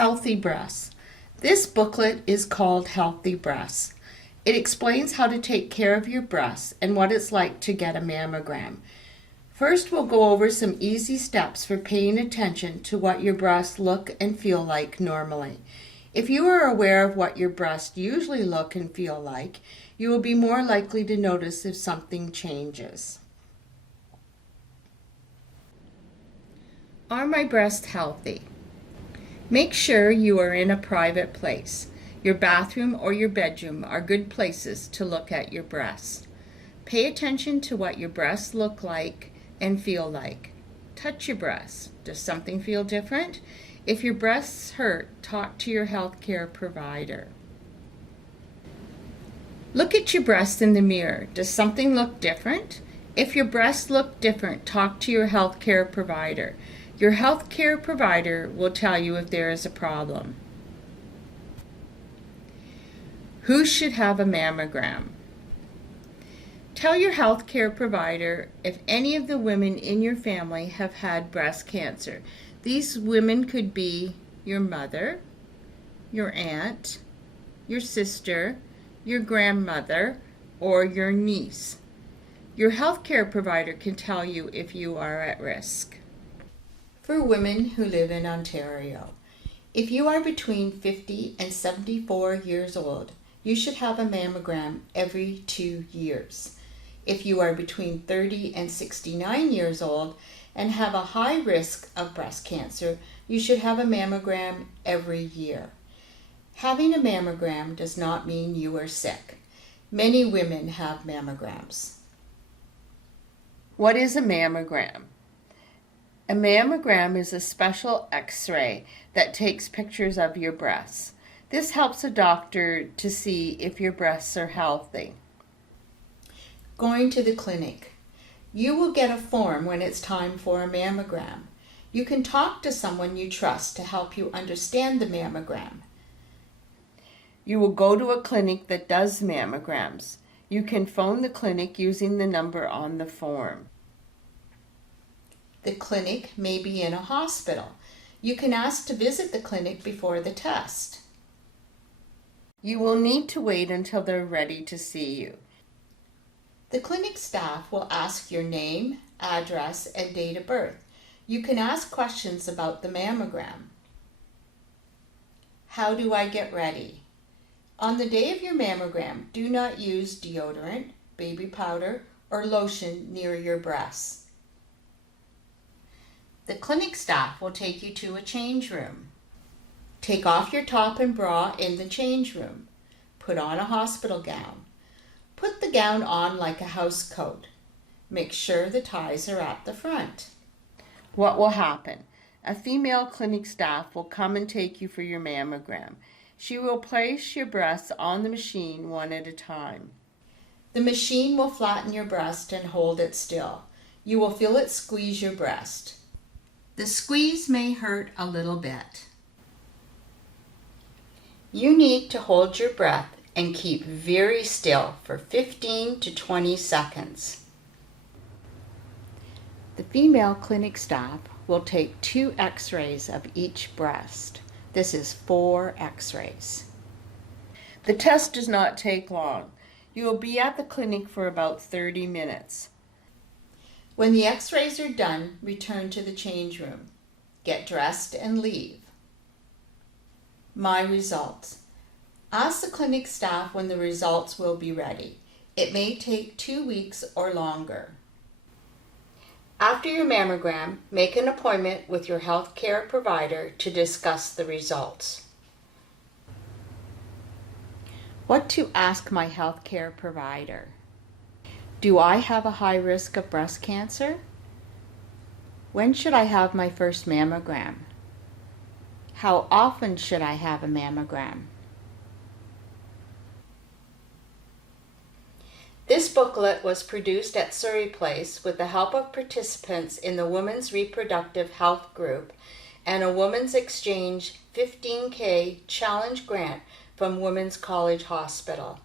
Healthy breasts. This booklet is called Healthy Breasts. It explains how to take care of your breasts and what it's like to get a mammogram. First, we'll go over some easy steps for paying attention to what your breasts look and feel like normally. If you are aware of what your breasts usually look and feel like, you will be more likely to notice if something changes. Are my breasts healthy? Make sure you are in a private place. Your bathroom or your bedroom are good places to look at your breasts. Pay attention to what your breasts look like and feel like. Touch your breasts. Does something feel different? If your breasts hurt, talk to your healthcare provider. Look at your breasts in the mirror. Does something look different? If your breasts look different, talk to your healthcare provider. Your healthcare provider will tell you if there is a problem. Who should have a mammogram? Tell your healthcare provider if any of the women in your family have had breast cancer. These women could be your mother, your aunt, your sister, your grandmother, or your niece. Your healthcare provider can tell you if you are at risk. For women who live in Ontario, if you are between 50 and 74 years old, you should have a mammogram every 2 years. If you are between 30 and 69 years old and have a high risk of breast cancer, you should have a mammogram every year. Having a mammogram does not mean you are sick. Many women have mammograms. What is a mammogram? A mammogram is a special X-ray that takes pictures of your breasts. This helps a doctor to see if your breasts are healthy. Going to the clinic. You will get a form when it's time for a mammogram. You can talk to someone you trust to help you understand the mammogram. You will go to a clinic that does mammograms. You can phone the clinic using the number on the form. The clinic may be in a hospital. You can ask to visit the clinic before the test. You will need to wait until they're ready to see you. The clinic staff will ask your name, address, and date of birth. You can ask questions about the mammogram. How do I get ready? On the day of your mammogram, do not use deodorant, baby powder, or lotion near your breasts. The clinic staff will take you to a change room. Take off your top and bra in the change room. Put on a hospital gown. Put the gown on like a house coat. Make sure the ties are at the front. What will happen? A female clinic staff will come and take you for your mammogram. She will place your breasts on the machine one at a time. The machine will flatten your breast and hold it still. You will feel it squeeze your breast. The squeeze may hurt a little bit. You need to hold your breath and keep very still for 15 to 20 seconds. The female clinic staff will take 2 X-rays of each breast. This is 4 X-rays. The test does not take long. You will be at the clinic for about 30 minutes. When the X-rays are done, return to the change room. Get dressed and leave. My results. Ask the clinic staff when the results will be ready. It may take 2 weeks or longer. After your mammogram, make an appointment with your healthcare provider to discuss the results. What to ask my healthcare provider? Do I have a high risk of breast cancer? When should I have my first mammogram? How often should I have a mammogram? This booklet was produced at Surrey Place with the help of participants in the Women's Reproductive Health Group and a Women's Xchange 15K Challenge grant from Women's College Hospital.